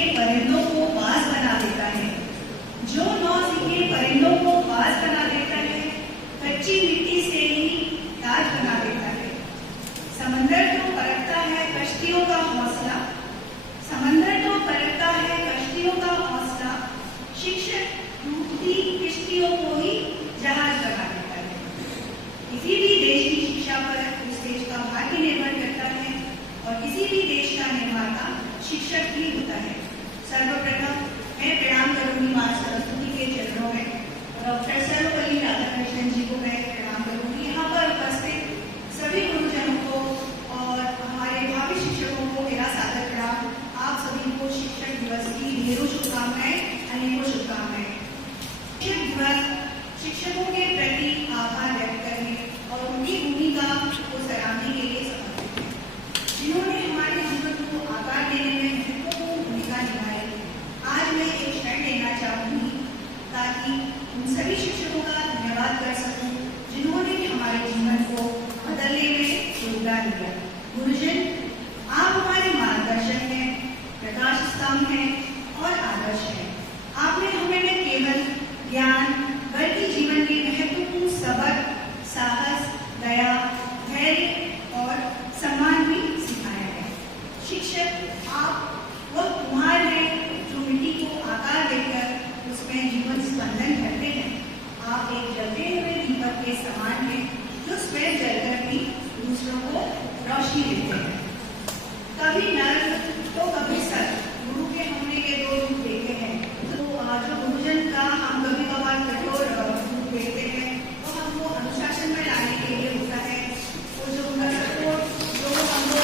सीखे परिंदों को बाज बना देता है, जो नौ सीखे परिंदों को बाज बना देता है, कच्ची मिट्टी से ही ताज बना देता है। समंदर तो परखता है कश्तियों का हौसला, समंदर तो परखता है कश्तियों का हौसला, शिक्षक डूबती किश्तियों को ही जहाज बना देता है। किसी भी देश की शिक्षा पर उस देश का भाग्य निर्भर करता है और किसी भी देश का निर्माता शिक्षक ही होता है। सर्वप्रथम मैं प्रणाम करूंगी मां सरस्वती के चरणों में, डॉक्टर सर्वपल्ली राधाकृष्णन जी को मैं प्रणाम करूंगी। यहाँ पर उपस्थित सभी गुरुजनों को और हमारे भावी शिक्षकों को मेरा सादर प्रणाम। आप सभी को शिक्षक दिवस की ढेरों शुभकामनाएं, अनेकों शुभकामनाएं। शिक्षक दिवस शिक्षकों के प्रति आभार व्यक्त करने और उनकी भूमिका को सराहने के लिए समर्पित है, जिन्होंने हमारे जीवन को आकार देने में महत्वपूर्ण भूमिका निभाई। आज मैं एक क्षण लेना चाहूंगी ताकि उन सभी शिक्षकों का धन्यवाद कर सकूं जिन्होंने हमारे जीवन को बदलने में योगदान दिया। गुरुजन, आप हमारे मार्गदर्शक हैं, प्रकाश स्तंभ हैं और आदर्श हैं। आपने हमें न केवल ज्ञान बल्कि जीवन के महत्वपूर्ण सबक, साहस, दया, धैर्य और सम्मान भी सिखाया है। शिक्षक आप वह कुम्हार हैं जो मिट्टी को आकार देकर उसमें जीवन स्पंदन करते हैं। आप एक जलते हुए दीपक के समान हैं जो स्वयं जलकर भी दूसरों को रोशनी देते हैं। कभी नर तो कभी सर, गुरु के होने के दो रूप देखे हैं। तो जो गुरुजन का हम कभी कभार कठोर रूप देखते हैं तो हमको अनुशासन में लाने के लिए होता है। वो जो उनका सपोर्ट जो हमको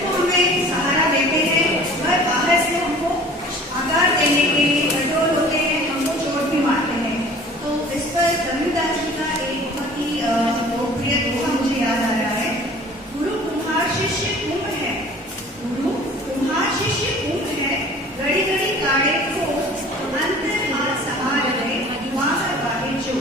तो हमें सहारा देते हैं, वह बाहर से हमको आकार देने के लिए कठोर होते हैं, हमको चोट भी मारते हैं। तो इस पर कबीरदास जी का एक बहुत ही लोकप्रिय दोहा मुझे याद आ रहा है। गुरु कुम्हार शिष्य कुंभ है, गुरु कुम्हार शिष्य कुंभ है, घड़ी घड़ी काढ़े को अंतर हाथ संभाल रहे वहां पर बाहे जो।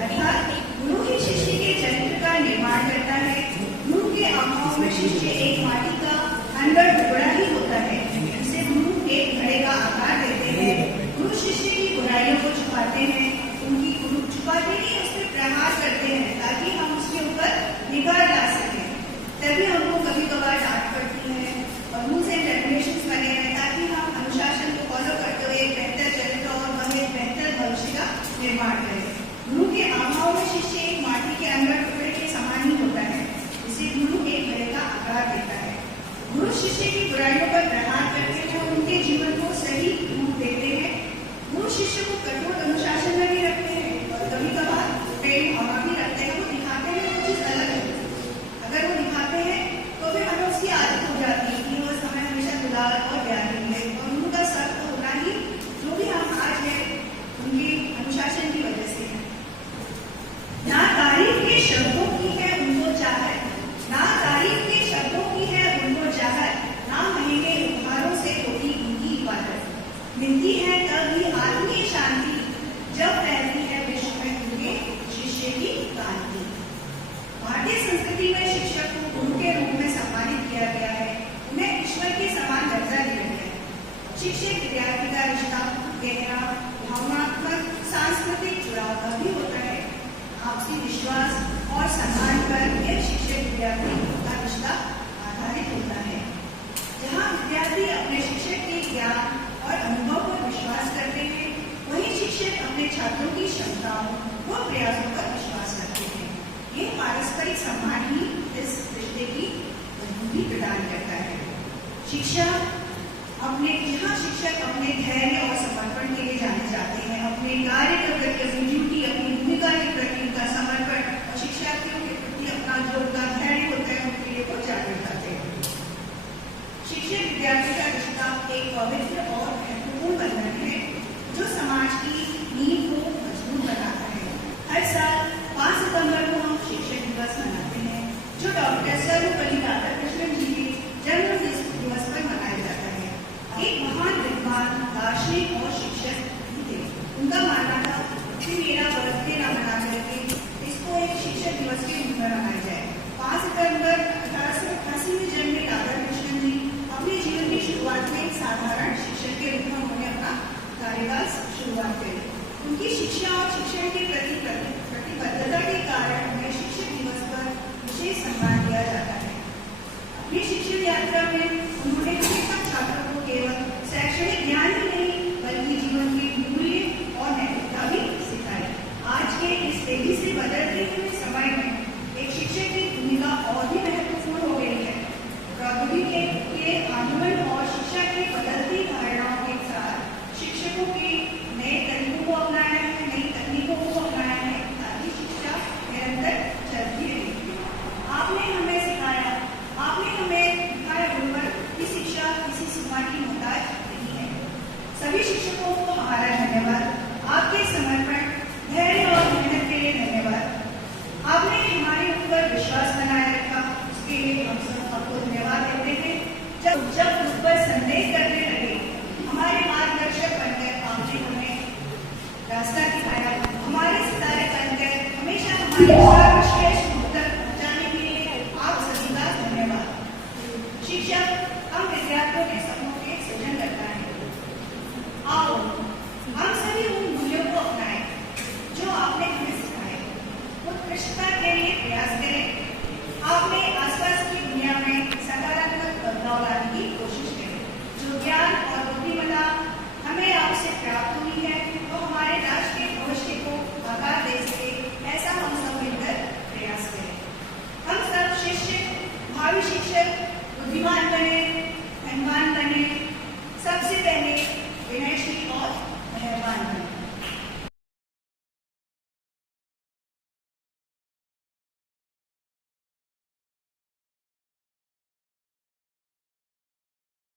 अर्थात गुरु ही शिष्य के चरित्र का निर्माण करता है। गुरु के आंखों में शिष्य एक माटी का अनगढ़ टुकड़ा ही होता है, जिसे गुरु एक घड़े का आकार देते हैं। गुरु शिष्य की बुराइयों को छुपाते हैं, उनकी गुरु छुपाते ही उस पर प्रहार करते हैं ताकि हम उसके ऊपर निगाह ला सकें। तभी हमको कभी कभार डांट पड़ती है और रूल्स एंड रेगुलेशंस बने हैं ताकि हम अनुशासन को फॉलो करते हुए एक बेहतर चरित्र और हमें एक बेहतर भविष्य का निर्माण करें। गुरु के आभाव में शिष्य एक माटी के अंदर टुकड़े के समान ही होता है, इसे गुरु एक घड़े का आकार देता है। गुरु शिष्य की बुराइयों पर प्रहार करते हैं और उनके जीवन को सही रूप देते हैं। गुरु शिष्य को कठोर अनुशासन में भी रखते हैं और कभी कभार प्रेम भावना भी रखते हैं। वो दिखाते हैं वो चीज अलग है, अगर वो दिखाते हैं तो फिर हमें उसकी आदत हो जाती है कि वो समय हमेशा दुलार और प्यार है। और उनका सर तो होना ही जो भी हम आज है उनके अनुशासन की वजह से है। ना तारीफ के शब्दों की है उनको चाहत, ना तारीफ के शब्दों की है उनको चाहत, ना महंगे उपहारों से होती उनकी इबादत। मिलती है तब भी आत्मीय शांति जब फैलती है विश्व में उनके शिष्य की कांति। भारतीय संस्कृति में शिक्षक को गुरु के रूप में सम्मानित किया गया है, उन्हें ईश्वर के समान दर्जा दिया गया है। शिक्षक विद्यार्थी का रिश्ता गहरा, भावनात्मक, सांस्कृतिक जुड़ाव का भी होता है। आपसी विश्वास और सम्मान पर यह शिक्षक विद्यार्थी का रिश्ता आधारित होता है। जहाँ विद्यार्थी अपने शिक्षक के ज्ञान और अनुभव पर विश्वास करते हैं, वहीं शिक्षक अपने छात्रों की क्षमताओं व प्रयासों पर विश्वास करते हैं। ये पारस्परिक सम्मान ही इस रिश्ते की मजबूती प्रदान करता है। जहाँ शिक्षक अपने धैर्य और समर्पण के लिए जाने जाते हैं, अपने कार्य के प्रति अपनी ड्यूटी, अपनी भूमिका के प्रति उनका समर्पण और शिक्षार्थियों के प्रति अपना जो उनका धैर्य होता है उनके लिए वो जाकर जाते हैं। शिक्षक विद्यार्थी का रिश्ता एक पवित्र और महत्वपूर्ण बंधन है जो समाज की नींव को मजबूत बनाता है। हर साल 5 सितंबर को हम शिक्षक दिवस मनाते हैं, जो डॉक्टर सर्वपल्ली राधाकृष्णन जी के जन्म दिवस पर मनाया जाता है। एक महान विद्वान, दार्शनिक और शिक्षक थे। उनका मानना था कि मेरा बर्थडे न मना करके इसको एक शिक्षक दिवस के रूप में मनाया जाए। 5 सितंबर 1888 में जन्मे राधाकृष्णन जी अपने जीवन की शुरुआत में एक साधारण शुरुआत करी। उनकी शिक्षा और शिक्षण के प्रति प्रतिबद्धता के कारण उन्हें शिक्षक दिवस पर विशेष सम्मान दिया जाता है। अपनी शिक्षण यात्रा में उन्होंने शिक्षक छात्रों को केवल शैक्षणिक ज्ञान ही नहीं बल्कि जीवन के मूल्य और नैतिकता भी सिखाई। आज के इस तेजी से बदलते हुए समय में एक शिक्षक की भूमिका और भी महत्वपूर्ण हो गई है। प्रौद्योगिकी के आगमन और शिक्षा की बदलती धारणाओं के साथ शिक्षकों के नए तरीकों को अपनाया है, नई तकनीकों को अपनाया है ताकि शिक्षा निरंतर चलती रहे। आपने हमें दिखाया गुरुवर की शिक्षा किसी सीमा की मोहताज नहीं है। सभी शिक्षकों को हमारा धन्यवाद। आपके समर्पण, धैर्य और मेहनत के लिए धन्यवाद। आपने हमारे ऊपर विश्वास बनाए रखा, उसके लिए हम सब आपको धन्यवाद देते हैं। जब उस पर संदेश करने लगे, हमारे मार्गदर्शक बनकर आपने हमें रास्ता दिखाया, हमारे सितारे बनकर हमेशा हमारे श्रेष्ठ तक पहुंचाने के लिए आप सभी का धन्यवाद। शिक्षक हम विद्यार्थियों के सपनों के सृजन करता है। आओ हम सभी उन मूल्यों को अपनाएं जो आपने हमें सिखाए। उत्कृष्टता के लिए प्रयास करें। आपने आसपास